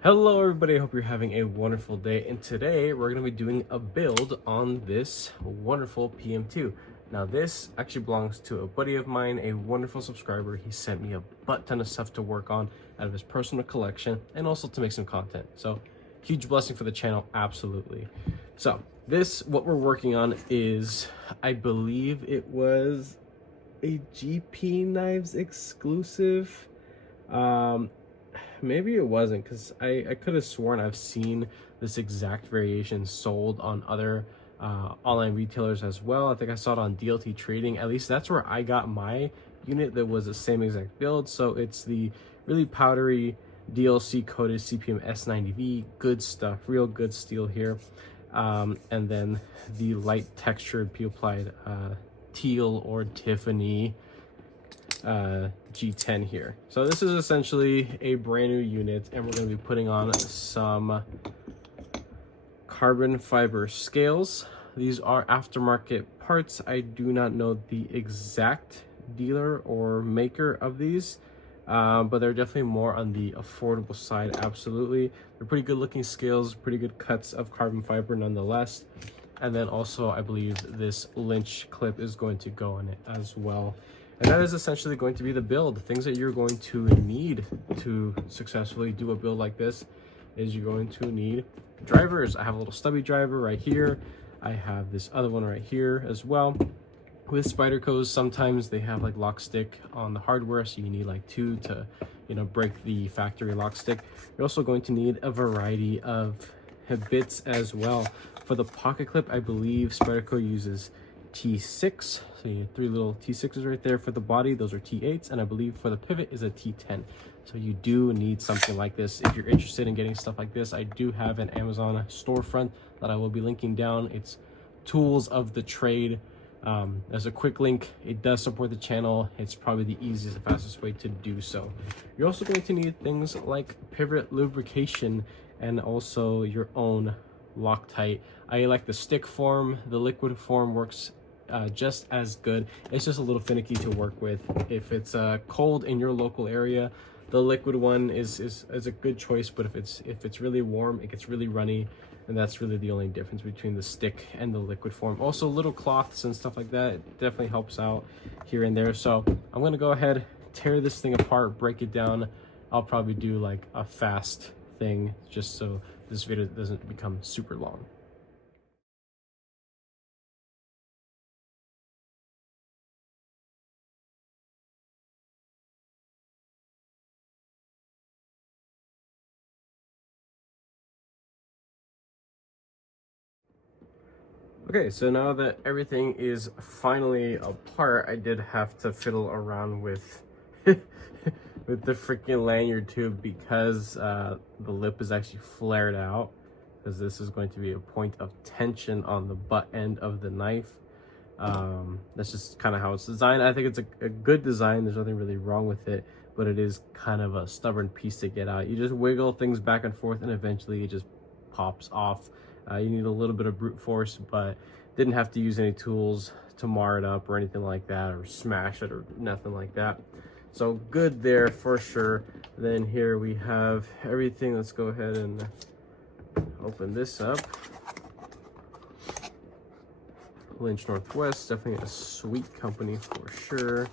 Hello everybody, I hope you're having a wonderful day, and today we're going to be doing a build on this wonderful PM2. Now this actually belongs to a buddy of mine, a wonderful subscriber. He sent me a butt ton of stuff to work on out of his personal collection and also to make some content. So huge blessing for the channel, absolutely. So this, what we're working on is, I believe it was a GP Knives exclusive. Maybe it wasn't, because I could have sworn I've seen this exact variation sold on other online retailers as well. I think I saw it on DLT Trading. At least that's where I got my unit that was the same exact build. So it's the really powdery DLC coated CPM s90v, good stuff, real good steel here. And then the light textured P-applied teal or Tiffany G10 here. So this is essentially a brand new unit, and we're going to be putting on some carbon fiber scales. These are aftermarket parts. I do not know the exact dealer or maker of these, but they're definitely more on the affordable side. Absolutely, they're pretty good looking scales, pretty good cuts of carbon fiber nonetheless. And then also I believe this Lynch clip is going to go in it as well. And that is essentially going to be the build. Things that you're going to need to successfully do a build like this is you're going to need drivers. I have a little stubby driver right here. I have this other one right here as well. With Spydercos, sometimes they have like lock stick on the hardware, so you need like two to, break the factory lock stick. You're also going to need a variety of bits as well. For the pocket clip, I believe Spyderco uses T6, so you have three little T6s right there. For the body, those are T8s, and I believe for the pivot is a T10. So you do need something like this if you're interested in getting stuff like this. I do have an Amazon storefront that I will be linking down. It's Tools of the Trade. There's a quick link. It does support the channel. It's probably the easiest and fastest way to do so. You're also going to need things like pivot lubrication and also your own Loctite. I like the stick form. The liquid form works just as good. It's just a little finicky to work with. If it's cold in your local area, the liquid one is a good choice, but if it's really warm, it gets really runny, and that's really the only difference between the stick and the liquid form. Also, little cloths and stuff like that, it definitely helps out here and there. So I'm gonna go ahead, tear this thing apart, break it down. I'll probably do like a fast thing just so this video doesn't become super long. Okay, so now that everything is finally apart, I did have to fiddle around with with the freaking lanyard tube, because the lip is actually flared out, because this is going to be a point of tension on the butt end of the knife. That's just kind of how it's designed. I think it's a good design. There's nothing really wrong with it, but it is kind of a stubborn piece to get out. You just wiggle things back and forth, and eventually it just pops off. You need a little bit of brute force, but didn't have to use any tools to mar it up or anything like that, or smash it or nothing like that. So good there for sure. Then here we have everything. Let's go ahead and open this up. Lynch Northwest, definitely a sweet company for sure.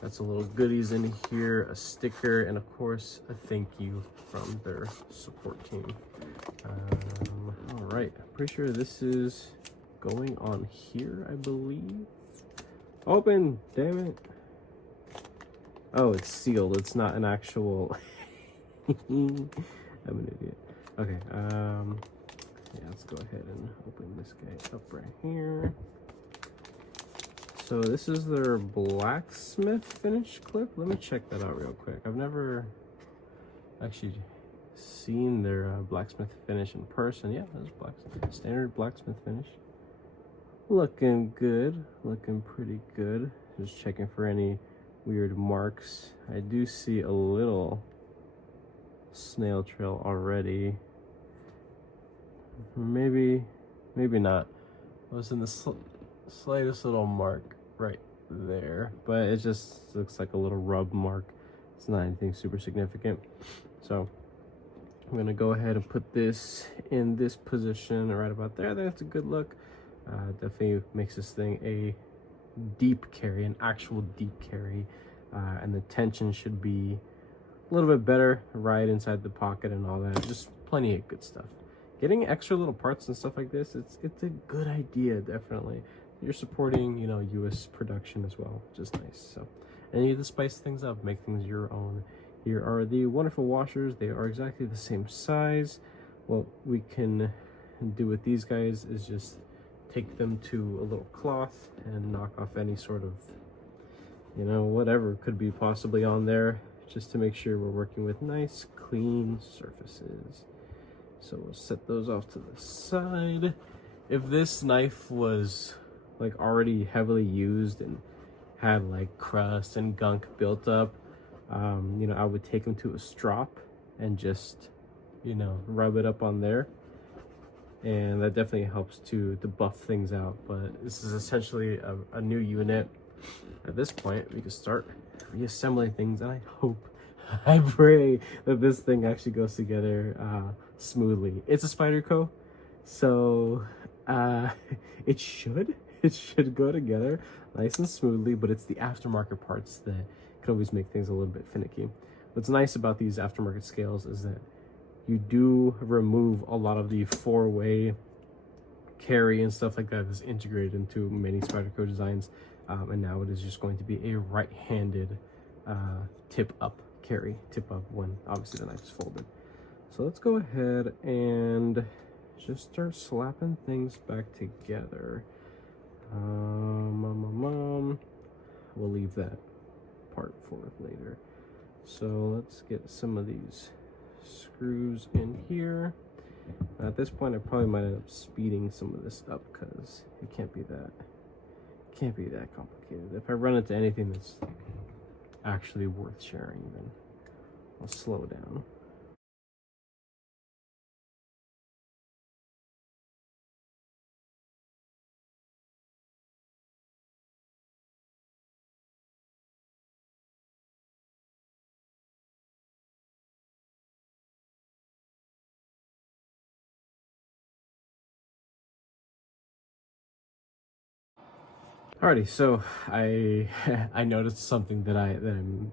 That's a little goodies in here, a sticker, and of course a thank you from their support team. All right, I'm pretty sure this is going on here, I believe. Open, damn it. Oh, it's sealed. It's not an actual. I'm an idiot. Okay, yeah, let's go ahead and open this guy up right here. So this is their blacksmith finish clip. Let me check that out real quick. I've never actually seen their blacksmith finish in person. Yeah, that's standard blacksmith finish. Looking good, looking pretty good. Just checking for any weird marks. I do see a little snail trail already. Maybe not. I was in the slightest little mark right there, but it just looks like a little rub mark. It's not anything super significant. So I'm gonna go ahead and put this in this position right about there. That's a good look. Definitely makes this thing a deep carry, an actual deep carry, and the tension should be a little bit better right inside the pocket and all that. Just plenty of good stuff. Getting extra little parts and stuff like this, it's a good idea, definitely. You're supporting, you know, US production as well, which is nice. So, and you need to spice things up, make things your own. Here are the wonderful washers. They are exactly the same size. What we can do with these guys is just take them to a little cloth and knock off any sort of, you know, whatever could be possibly on there, just to make sure we're working with nice clean surfaces. So we'll set those off to the side. If this knife was like already heavily used and had like crust and gunk built up, you know, I would take them to a strop and just, you know, rub it up on there, and that definitely helps to buff things out. But this is essentially a new unit. At this point, we can start reassembling things, and I hope, I pray that this thing actually goes together smoothly. It's a Spyderco, so it should go together nice and smoothly, but it's the aftermarket parts that can always make things a little bit finicky. What's nice about these aftermarket scales is that you do remove a lot of the four-way carry and stuff like that that's integrated into many Spyderco designs, and now it is just going to be a right-handed tip up carry, tip up when obviously the knife is folded. So let's go ahead and just start slapping things back together. We'll leave that part for later. So let's get some of these screws in here. At this point, I probably might end up speeding some of this up because it can't be that complicated. If I run into anything that's actually worth sharing, then I'll slow down. Alrighty, so I noticed something that I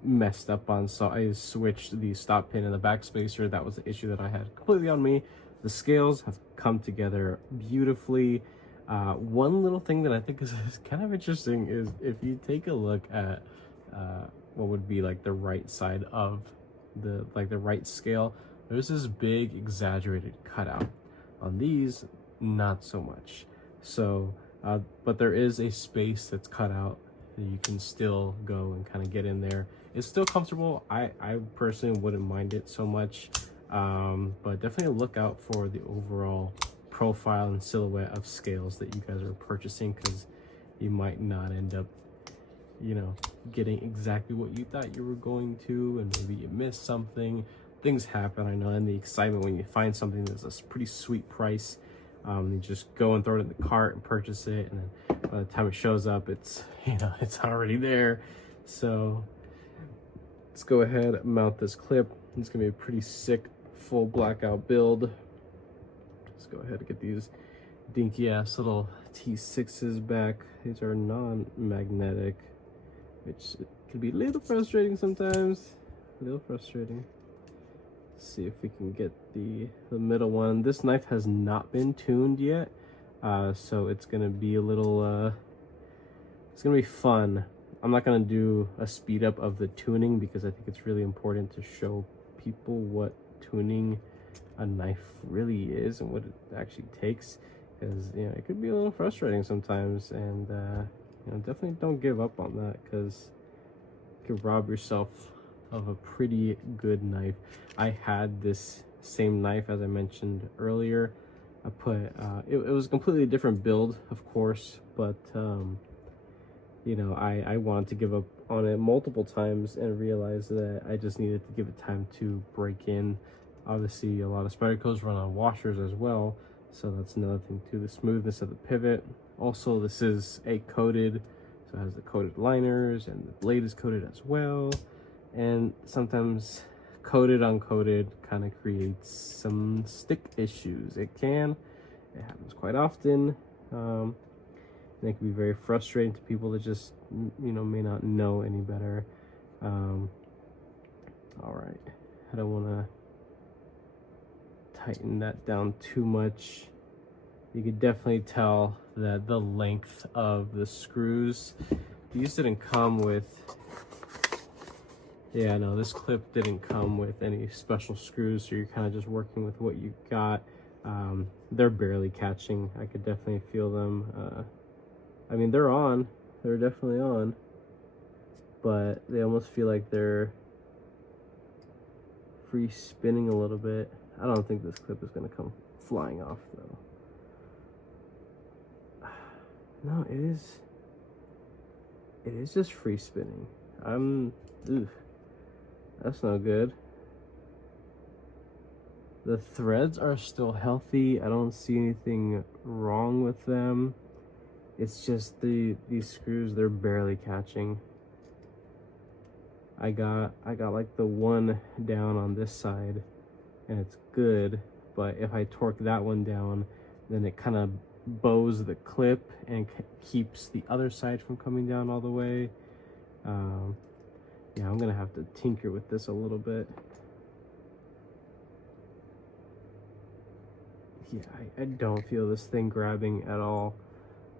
messed up on. So I switched the stop pin and the back spacer. That was the issue that I had completely on me. The scales have come together beautifully. One little thing that I think is kind of interesting is if you take a look at what would be like the right side of the right scale, there's this big exaggerated cutout. On these, not so much. So but there is a space that's cut out that you can still go and kind of get in there. It's still comfortable. I personally wouldn't mind it so much, but definitely look out for the overall profile and silhouette of scales that you guys are purchasing, because you might not end up, you know, getting exactly what you thought you were going to, and maybe you missed something. Things happen, I know, and the excitement when you find something that's a pretty sweet price, you just go and throw it in the cart and purchase it, and then by the time it shows up, it's, you know, it's already there. So let's go ahead and mount this clip. It's gonna be a pretty sick full blackout build. Let's go ahead and get these dinky ass little T6s back. These are non-magnetic, which can be a little frustrating sometimes. A little frustrating. See if we can get the middle one. This knife has not been tuned yet, so it's gonna be a little it's gonna be fun. I'm not gonna do a speed up of the tuning because I think it's really important to show people what tuning a knife really is and what it actually takes, because, you know, it could be a little frustrating sometimes, and you know, definitely don't give up on that, because you could rob yourself of a pretty good knife. I had this same knife, as I mentioned earlier. I put it was a completely different build, of course, but you know, I wanted to give up on it multiple times and realized that I just needed to give it time to break in. Obviously, a lot of Spydercos run on washers as well, so that's another thing too. The smoothness of the pivot. Also, this is a coated, so it has the coated liners, and the blade is coated as well. And sometimes coated uncoated kind of creates some stick issues. It happens quite often. And it can be very frustrating to people that just, you know, may not know any better. All right, I don't want to tighten that down too much. You could definitely tell that the length of the screws, these didn't come with, yeah, no, this clip didn't come with any special screws, so you're kind of just working with what you got. They're barely catching. I could definitely feel them. I mean, they're on, they're definitely on, but they almost feel like they're free spinning a little bit. I don't think this clip is going to come flying off though. No, it is just free spinning. That's no good. The threads are still healthy. I don't see anything wrong with them. It's just these screws, they're barely catching. I got like the one down on this side and it's good, but if I torque that one down, then it kind of bows the clip and keeps the other side from coming down all the way. Yeah, I'm gonna have to tinker with this a little bit. Yeah, I don't feel this thing grabbing at all.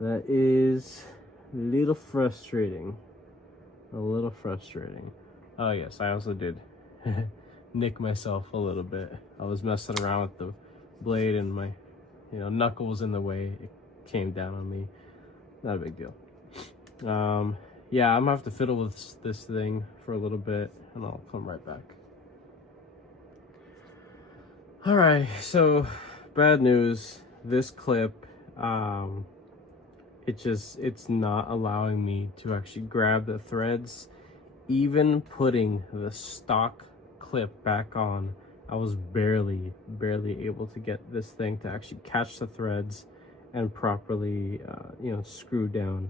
That is a little frustrating. A little frustrating. Oh yes, I also did nick myself a little bit. I was messing around with the blade and my, you know, knuckle was in the way. It came down on me. Not a big deal. Yeah, I'm gonna have to fiddle with this thing for a little bit and I'll come right back. All right, so bad news. This clip, it's not allowing me to actually grab the threads. Even putting the stock clip back on, I was barely able to get this thing to actually catch the threads and properly, you know, screw down.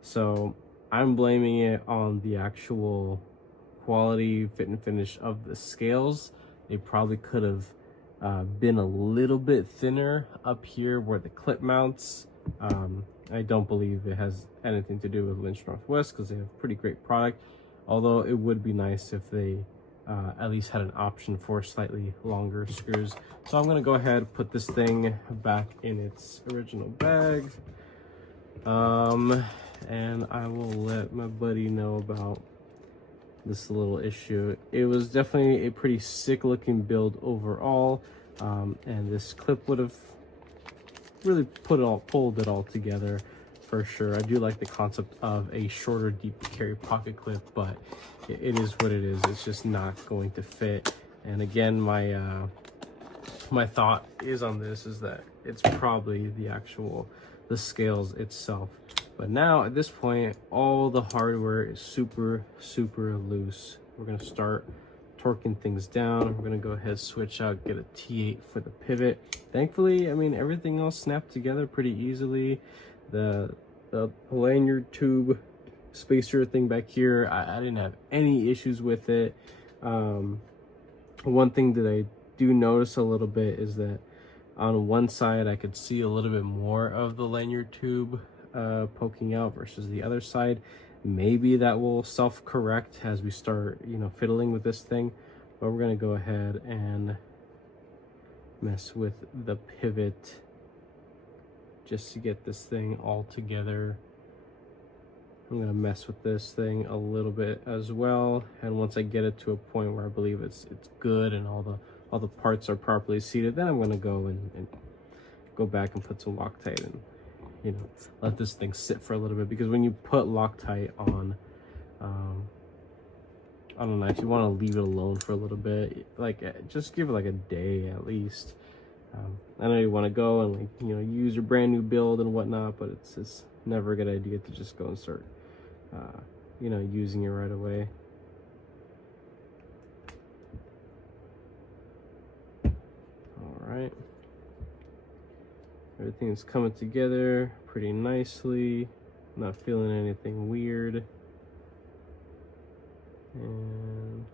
So I'm blaming it on the actual quality, fit and finish of the scales. They probably could have been a little bit thinner up here where the clip mounts. I don't believe it has anything to do with Lynch Northwest because they have pretty great product. Although it would be nice if they at least had an option for slightly longer screws. So I'm gonna go ahead and put this thing back in its original bag. And I will let my buddy know about this little issue. It was definitely a pretty sick looking build overall. And this clip would have really pulled it all together for sure. I do like the concept of a shorter deep carry pocket clip, but it is what it is. It's just not going to fit. And again, my thought is on this is that it's probably the scales itself. But now at this point, all the hardware is super loose. We're gonna start torquing things down. We're gonna go ahead, switch out, get a T8 for the pivot. Thankfully, I mean, everything else snapped together pretty easily. The lanyard tube spacer thing back here, I didn't have any issues with it. One thing that I do notice a little bit is that on one side I could see a little bit more of the lanyard tube poking out versus the other side. Maybe that will self-correct as we start, you know, fiddling with this thing. But we're gonna go ahead and mess with the pivot just to get this thing all together. I'm gonna mess with this thing a little bit as well, and once I get it to a point where I believe it's good and all the parts are properly seated, then I'm gonna go and go back and put some Loctite and, you know, let this thing sit for a little bit. Because when you put Loctite on, I don't know, if you want to leave it alone for a little bit, like just give it like a day at least. I know you want to go and, like, you know, use your brand new build and whatnot, but it's never a good idea to just go and start you know, using it right away. All right, everything's coming together pretty nicely. Not feeling anything weird. And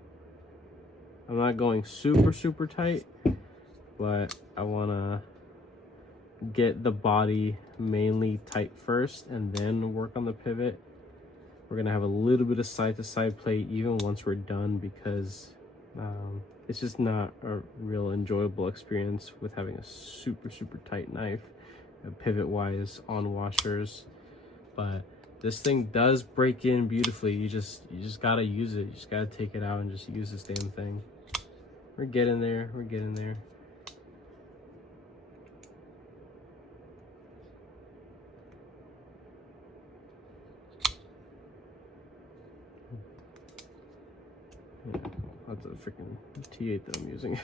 I'm not going super tight, but I want to get the body mainly tight first and then work on the pivot. We're gonna have a little bit of side-to-side play even once we're done, because it's just not a real enjoyable experience with having a super tight knife, pivot wise, on washers. But this thing does break in beautifully. You just gotta use it. You just gotta take it out and just use this damn thing. We're getting there. We're getting there. Yeah, that's a freaking T8 that I'm using.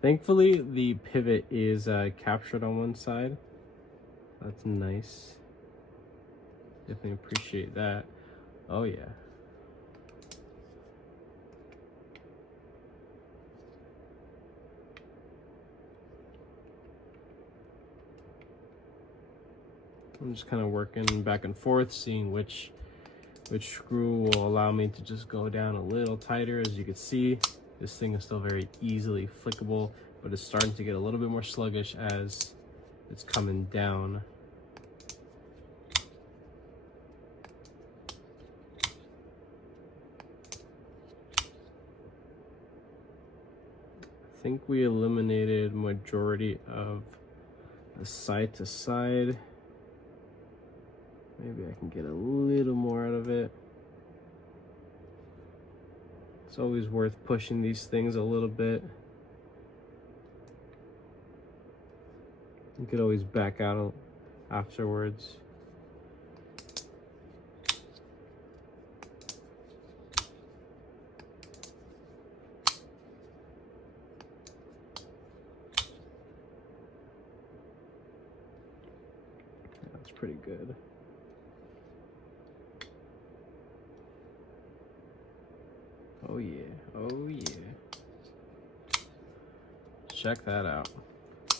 Thankfully, the pivot is captured on one side. That's nice. Definitely appreciate that. Oh yeah. I'm just kind of working back and forth, seeing which screw will allow me to just go down a little tighter. As you can see, this thing is still very easily flickable, but it's starting to get a little bit more sluggish as it's coming down. I think we eliminated majority of the side to side. Maybe I can get a little more out of it. It's always worth pushing these things a little bit. You could always back out afterwards. That's pretty good. Oh yeah, oh yeah. Check that out.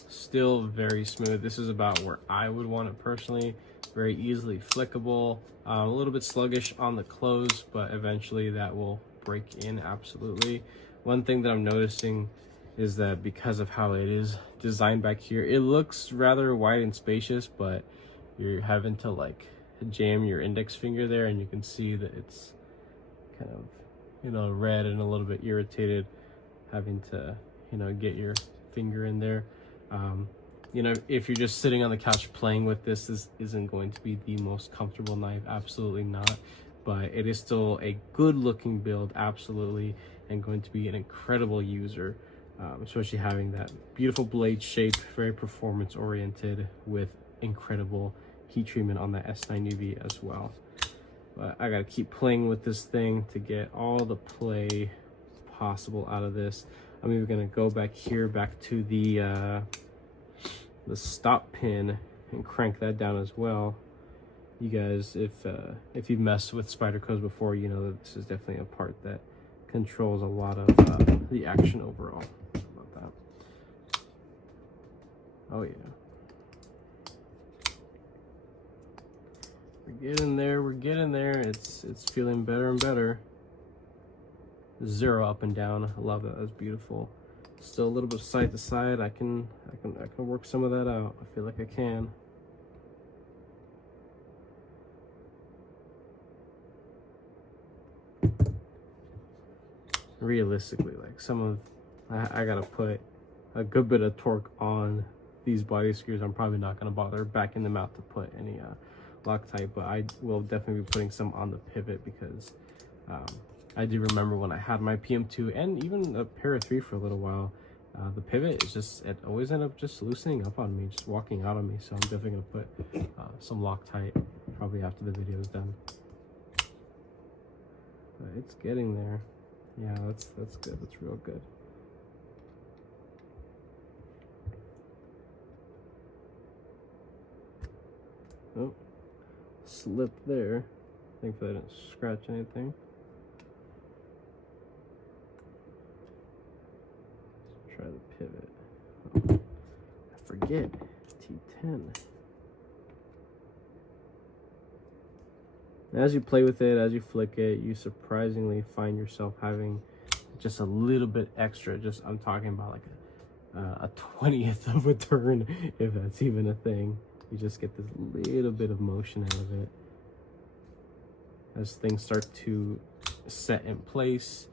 Still very smooth. This is about where I would want it personally. Very easily flickable. A little bit sluggish on the close, but eventually that will break in, absolutely. One thing that I'm noticing is that because of how it is designed back here, it looks rather wide and spacious, but you're having to like jam your index finger there, and you can see that it's kind of, you know, red and a little bit irritated, having to, you know, get your finger in there. You know, if you're just sitting on the couch playing with this, this isn't going to be the most comfortable knife, absolutely not, but it is still a good looking build, absolutely, and going to be an incredible user, especially having that beautiful blade shape, very performance oriented, with incredible heat treatment on that S90v as well. But I gotta keep playing with this thing to get all the play possible out of this. I'm even gonna go back here, back to the stop pin, and crank that down as well. You guys, if you've messed with Spydercos before, you know that this is definitely a part that controls a lot of the action overall. How about that? Oh yeah. We're getting there, we're getting there. It's feeling better and better. Zero up and down. I love that. That's beautiful. Still a little bit side to side. I can work some of that out. I feel like I can. Realistically, like I gotta put a good bit of torque on these body screws. I'm probably not gonna bother backing them out to put any Loctite, but I will definitely be putting some on the pivot, because I do remember when I had my pm2 and even a Para 3 for a little while, the pivot is just, it always ended up just loosening up on me, just walking out on me. So I'm definitely gonna put some Loctite probably after the video is done. But it's getting there. Yeah, that's good. That's real good. Oh, slipped there. Thankfully I didn't scratch anything. Try the pivot. Oh, I forget. T10. As you play with it, as you flick it, you surprisingly find yourself having just a little bit extra. Just I'm talking about like a 20th of a turn, if that's even a thing. You just get this little bit of motion out of it. As things start to set in place,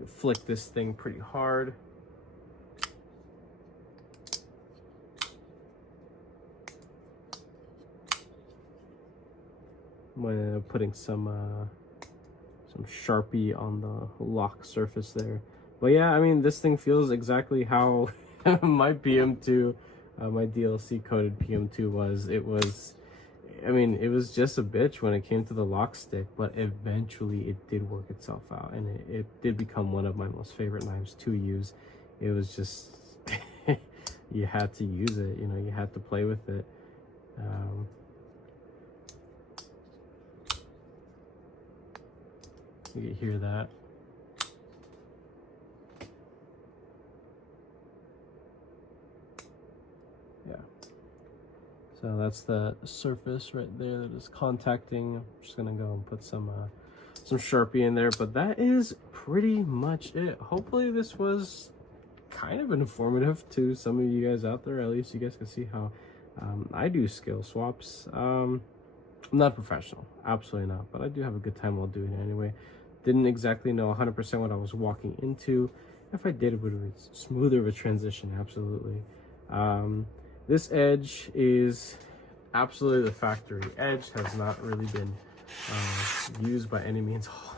you flick this thing pretty hard. I'm putting some Sharpie on the lock surface there. But yeah, I mean, this thing feels exactly how my PM2, my DLC coded PM2 was. It was, I mean, it was just a bitch when it came to the lock stick, but eventually it did work itself out, and it did become one of my most favorite knives to use. It was just, you had to use it, you know, you had to play with it. You can hear that. Yeah. So that's the surface right there that is contacting. I'm just gonna go and put some Sharpie in there, but that is pretty much it. Hopefully this was kind of informative to some of you guys out there. At least you guys can see how I do scale swaps. I'm not professional, absolutely not, but I do have a good time while doing it anyway. Didn't exactly know 100% what I was walking into. If I did, it would be smoother of a transition, absolutely. This edge is absolutely the factory edge, has not really been used by any means. Oh,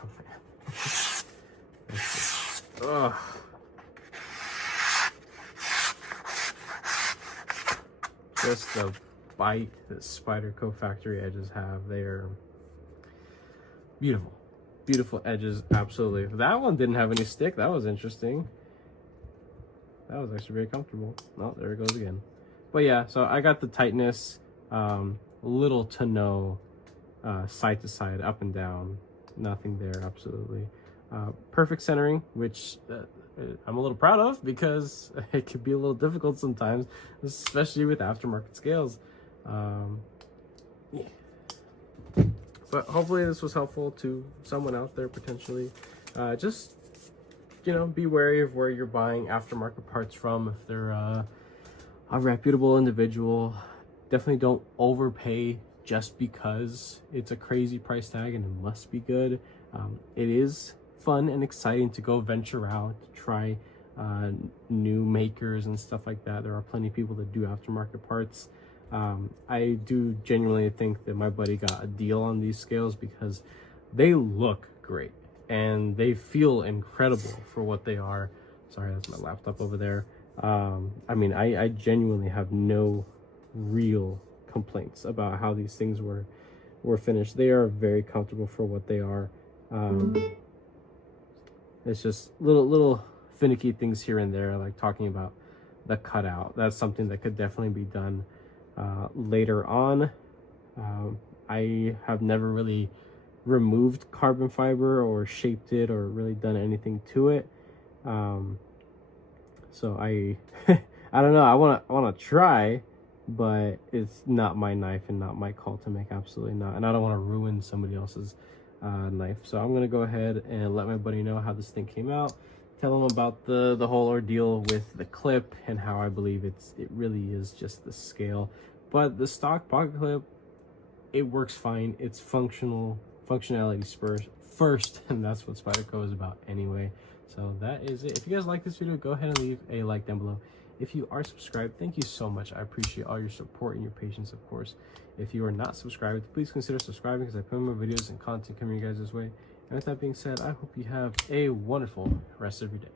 man. Just the bite that Spyderco factory edges have. They are beautiful. Beautiful edges, absolutely. That one didn't have any stick. That was interesting. That was actually very comfortable. Oh, there it goes again. But yeah, so I got the tightness, little to no side to side, up and down, nothing there, absolutely. Perfect centering, which I'm a little proud of, because it can be a little difficult sometimes, especially with aftermarket scales. Yeah. But hopefully this was helpful to someone out there potentially. Just, you know, be wary of where you're buying aftermarket parts from. If they're a reputable individual, definitely don't overpay just because it's a crazy price tag and it must be good. It is fun and exciting to go venture out, to try new makers and stuff like that. There are plenty of people that do aftermarket parts. I do genuinely think that my buddy got a deal on these scales because they look great and they feel incredible for what they are. Sorry, that's my laptop over there. I mean, I genuinely have no real complaints about how these things were finished. They are very comfortable for what they are. It's just little finicky things here and there, like talking about the cutout. That's something that could definitely be done later on. I have never really removed carbon fiber or shaped it or really done anything to it. So I I don't know, I wanna try, but it's not my knife and not my call to make, absolutely not. And I don't want to ruin somebody else's knife. So I'm gonna go ahead and let my buddy know how this thing came out, tell him about the whole ordeal with the clip and how I believe it really is just the scale. But the stock pocket clip, it works fine. It's functionality first, and that's what Spyderco is about anyway. So that is it. If you guys like this video, go ahead and leave a like down below. If you are subscribed, thank you so much. I appreciate all your support and your patience, of course. If you are not subscribed, please consider subscribing, because I put more videos and content coming your guys' way. And with that being said, I hope you have a wonderful rest of your day.